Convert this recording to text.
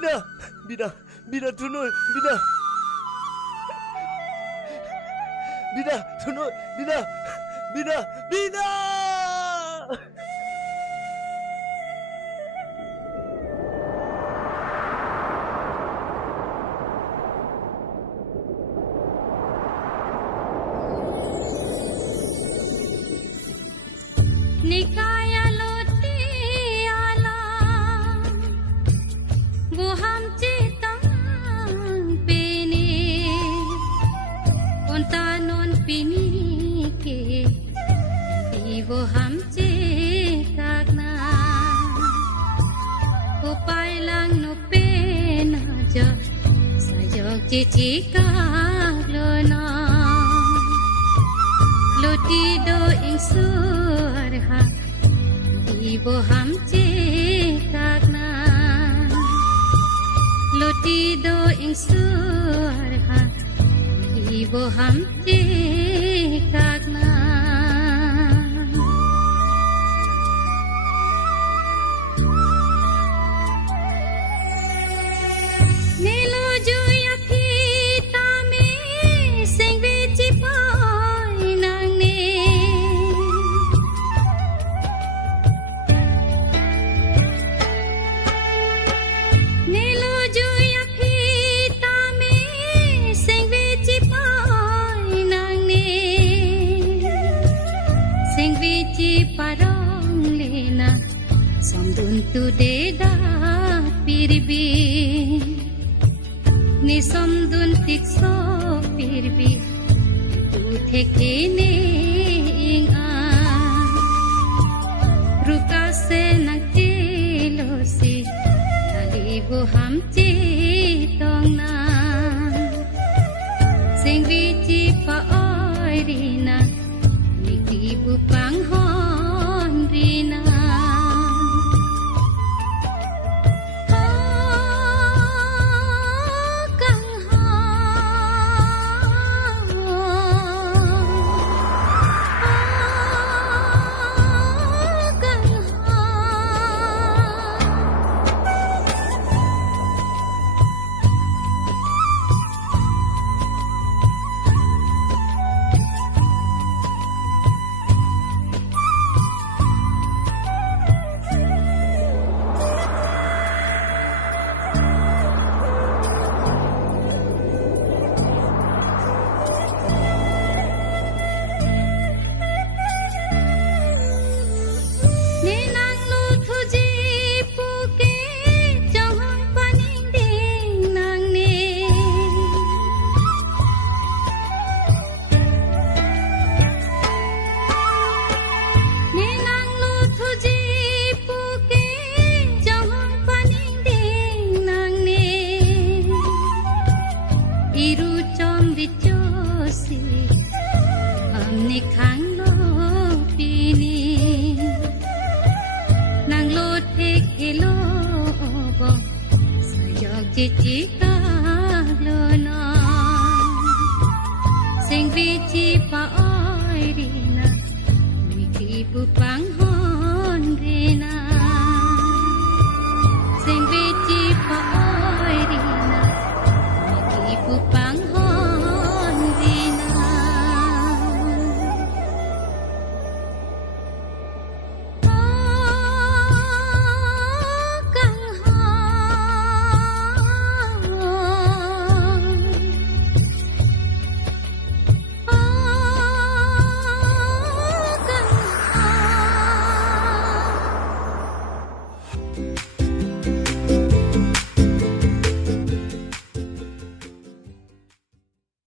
Bina tunul, Bina tunul, Bina. निकाया लोटे आला वो हम चेतन पेने उनता नोन पिनी के वो हम चेतकना को पाइlang no pena jo sayok cica lona loti do insur ha ibo ham cekakna loti do insur ha ibo ham cekakna nelo juya kita me sing vici nang ne nelo juya kita me sing vici nang ne sing vici parong lena samdun tu de da pirbi ni samdun tikso pirbi tu theke ne inga ruka se nakti lo si ali bo ham chi tong na sing vi chi pa oi rina ni ki bu pang hon rina Cica lona sing vici pa oi rina miki pupang hon rina sing vici pa